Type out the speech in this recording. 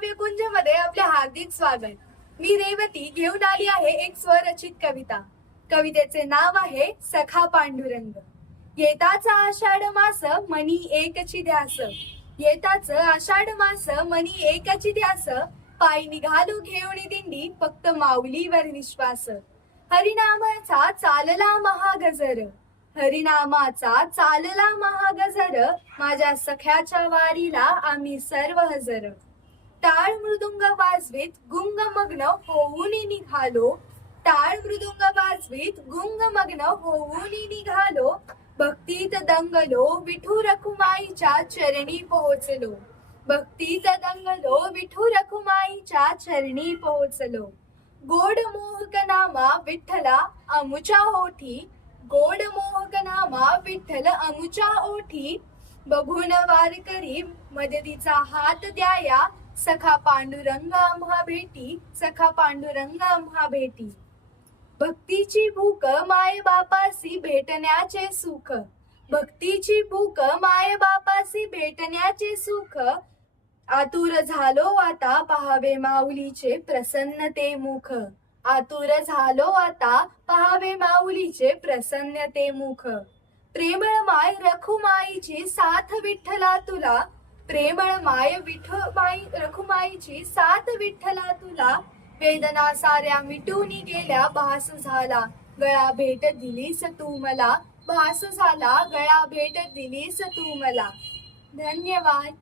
काव्यकुंज मध्ये आपले हार्दिक स्वागत. मी रेवती घेऊन आली आहे एक स्वरचित कविता. कवितेचे नाव आहे सखा पांडुरंग. येताचा आषाढ मास मनी एकची ध्यास. येताच आषाढ मास मनी एकची ध्यास. पायी निघालो घेऊन दिंडी फक्त माऊलीवर विश्वास. हरिनामाचा चालला महागजर. हरिनामाचा चालला महागजर. माझ्या सख्याच्या वारीला आम्ही सर्व हजर. टाळ मृदुंग वाजवीत गुंग मग्न होऊन निघालो. टाळ मृदुंग वाजवीत गुंग मग्न होऊन निघालो. भक्तीत दंगलो विठू रखुमाईच्या चरणी पोहोचलो. भक्तीत दंगलो विठू रखुमाईच्या चरणी पोहोचलो. गोड मोहक नामा विठ्ठला अमुच्या ओठी. गोड मोहक नामा विठ्ठल अमुच्या ओठी. बघून वारकरी मदतीचा हात द्याया. सखा पांडुरंग आम्हा भेटी. सखा पांडुरंग आम्हा भेटी. भक्तीची भूक माय बापासी भेटण्याचे सुख. भक्तीची भूक माय बापासी भेटण्याचे सुख. आतुर झालो आता पहावे माऊलीचे प्रसन्न ते मुख. आतुर झालो आता पहावे माऊलीचे प्रसन्न ते मुख. प्रेमळ माय रखुमाईची साथ विठ्ठला तुला. प्रेमळ माय रखुमाईची साथ विठ्ठला तुला. वेदना साऱ्या मिटून गेल्या भास झाला. गळा भेट दिलीस तू मला. भास झाला गळा भेट दिलीस तू मला. धन्यवाद.